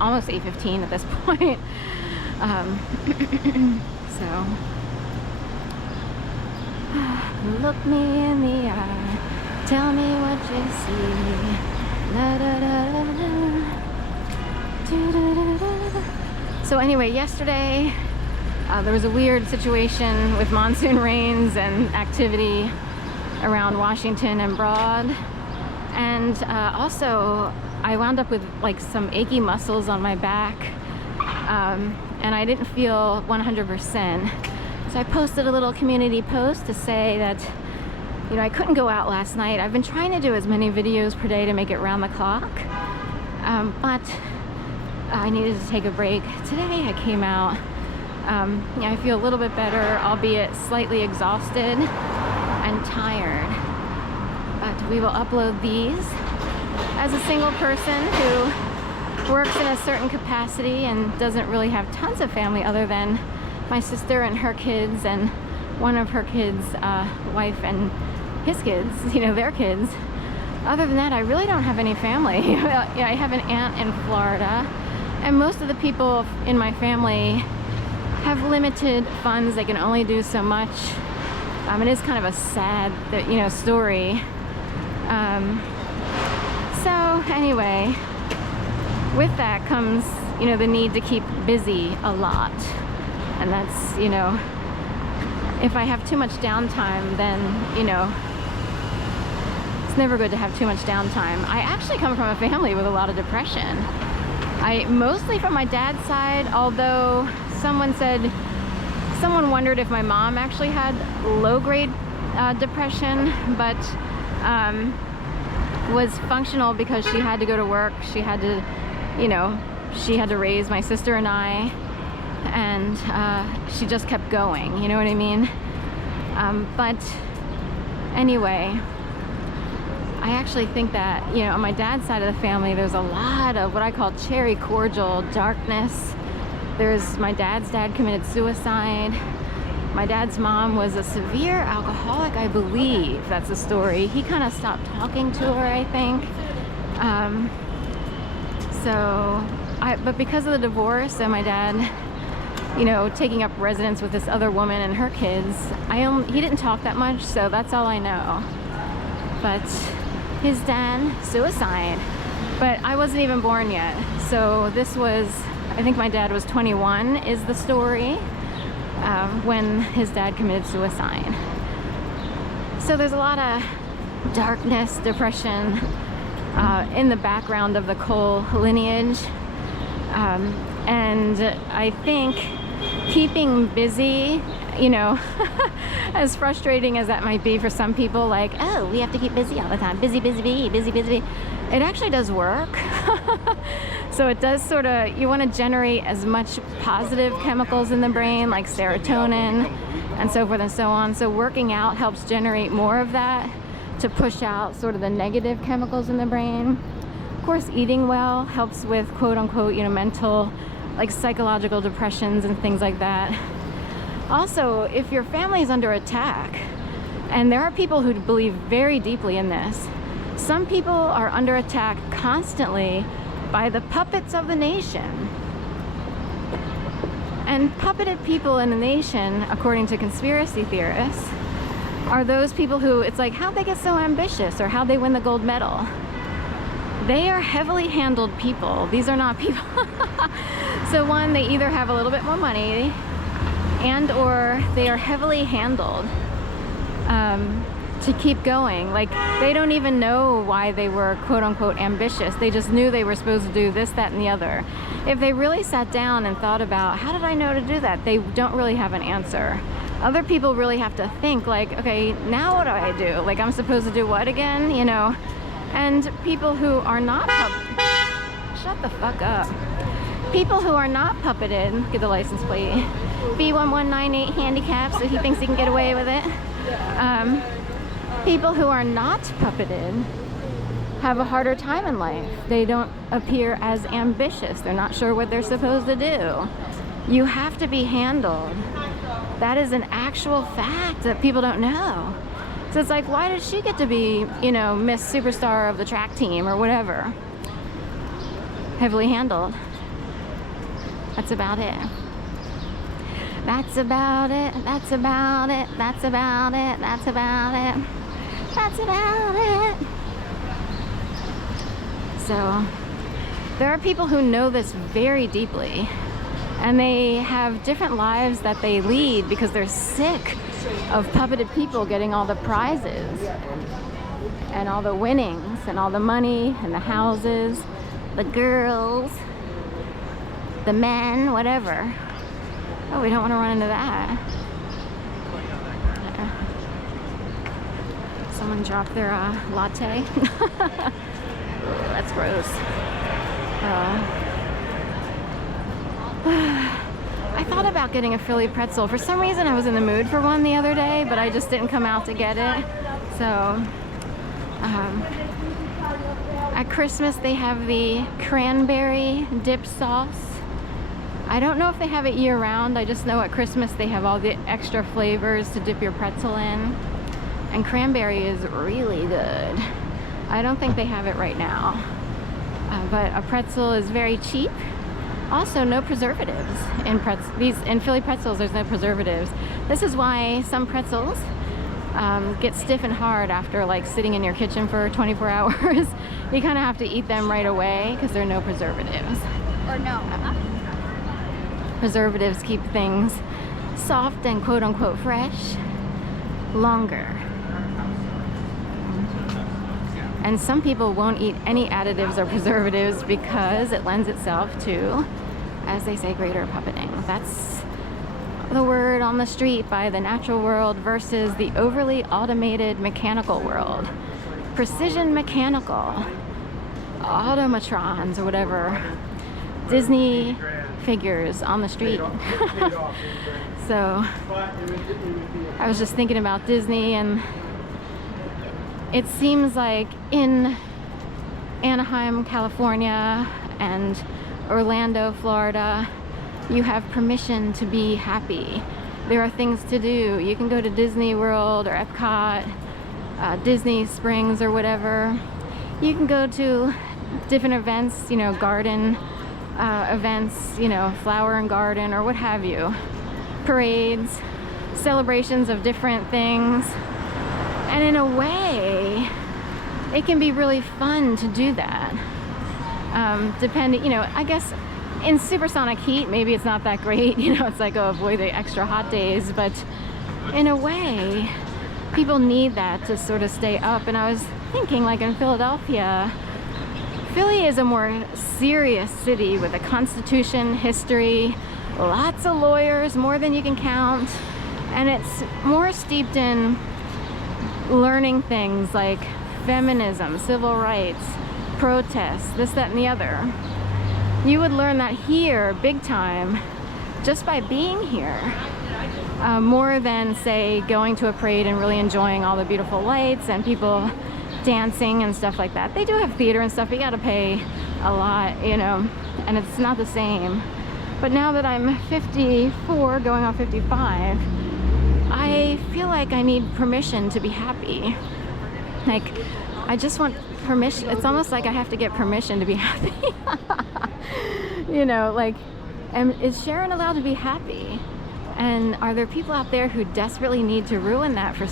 almost 8:15 at this point. So look me in the eye, tell me what you see. La, da, da, da, da. Da, da, da, da. So anyway, yesterday there was a weird situation with monsoon rains and activity around Washington and Broad, and also I wound up with like some achy muscles on my back, and I didn't feel 100%. So I posted a little community post to say that, you know, I couldn't go out last night. I've been trying to do as many videos per day to make it round the clock, but I needed to take a break. Today I came out. Yeah, I feel a little bit better, albeit slightly exhausted and tired. But we will upload these. As a single person who works in a certain capacity and doesn't really have tons of family other than my sister and her kids and one of her kids' wife and his kids, you know, their kids. Other than that, I really don't have any family. Yeah, I have an aunt in Florida, and most of the people in my family have limited funds. They can only do so much. It is kind of a sad, you know, story. So anyway, with that comes, you know, the need to keep busy a lot. And that's, you know, if I have too much downtime, then, you know, it's never good to have too much downtime. I actually come from a family with a lot of depression. Mostly from my dad's side, although someone wondered if my mom actually had low-grade depression, but was functional because she had to go to work. She had to, you know, she had to raise my sister and I, and she just kept going, you know what I mean? But anyway, I actually think that, you know, on my dad's side of the family, there's a lot of what I call cherry cordial darkness. There's my dad's dad committed suicide. My dad's mom was a severe alcoholic, I believe. That's the story. He kind of stopped talking to her, I think. But because of the divorce and my dad, you know, taking up residence with this other woman and her kids, he didn't talk that much, so that's all I know. But his dad, suicide. But I wasn't even born yet. So this was, I think my dad was 21 is the story, when his dad committed suicide. So there's a lot of darkness, depression in the background of the Cole lineage. And I think keeping busy, you know, as frustrating as that might be for some people, like, oh, we have to keep busy all the time, busy, it actually does work. So it does sort of, you want to generate as much positive chemicals in the brain, like serotonin and so forth and so on. So working out helps generate more of that to push out sort of the negative chemicals in the brain. Of course, eating well helps with quote unquote, you know, mental, like psychological depressions and things like that. Also, if your family is under attack, and there are people who believe very deeply in this, some people are under attack constantly by the puppets of the nation. And puppeted people in the nation, according to conspiracy theorists, are those people who, it's like, how'd they get so ambitious, or how'd they win the gold medal? They are heavily handled people. These are not people. So one, they either have a little bit more money, and or they are heavily handled to keep going. Like, they don't even know why they were quote unquote ambitious. They just knew they were supposed to do this, that, and the other. If they really sat down and thought about, how did I know to do that? They don't really have an answer. Other people really have to think, like, okay, now what do I do? Like, I'm supposed to do what again, you know? And people who are not shut the fuck up. People who are not puppeted, get the license plate, B1198 handicap, so he thinks he can get away with it. People who are not puppeted have a harder time in life. They don't appear as ambitious. They're not sure what they're supposed to do. You have to be handled. That is an actual fact that people don't know. So it's like, why does she get to be, you know, Miss Superstar of the track team or whatever? Heavily handled. That's about it. That's about it. That's about it. That's about it. That's about it. That's about it. So there are people who know this very deeply, and they have different lives that they lead because they're sick of puppeted people getting all the prizes and all the winnings and all the money and the houses, the girls, the men, whatever. Oh, we don't want to run into that. Someone dropped their latte. That's gross. I thought about getting a Philly pretzel. For some reason I was in the mood for one the other day, but I just didn't come out to get it. So at Christmas they have the cranberry dip sauce. I don't know if they have it year-round. I just know at Christmas they have all the extra flavors to dip your pretzel in. And cranberry is really good. I don't think they have it right now. But a pretzel is very cheap. Also, no preservatives in Philly pretzels. There's no preservatives. This is why some pretzels get stiff and hard after like sitting in your kitchen for 24 hours. You kind of have to eat them right away because there are no preservatives. Or no. Preservatives keep things soft and quote-unquote fresh longer. And some people won't eat any additives or preservatives because it lends itself to, as they say, greater puppeting. That's the word on the street by the natural world versus the overly automated mechanical world. Precision mechanical, automatrons or whatever, Disney figures on the street. So I was just thinking about Disney, and it seems like in Anaheim, California and Orlando, Florida, you have permission to be happy. There are things to do. You can go to Disney World or Epcot, Disney Springs or whatever. You can go to different events, you know, garden events, you know, flower and garden or what have you. Parades, celebrations of different things. And in a way, it can be really fun to do that. Depending, you know, I guess in supersonic heat, maybe it's not that great. You know, it's like, oh, avoid the extra hot days. But in a way, people need that to sort of stay up. And I was thinking, like in Philadelphia, Philly is a more serious city with a constitution, history, lots of lawyers, more than you can count. And it's more steeped in learning things like feminism, civil rights, protests, this, that, and the other. You would learn that here, big time, just by being here. More than, say, going to a parade and really enjoying all the beautiful lights and people dancing and stuff like that. They do have theater and stuff, but you gotta pay a lot, you know, and it's not the same. But now that I'm 54, going on 55, I feel like I need permission to be happy. Like, I just want permission. It's almost like I have to get permission to be happy. You know, like, is Sharon allowed to be happy? And are there people out there who desperately need to ruin that for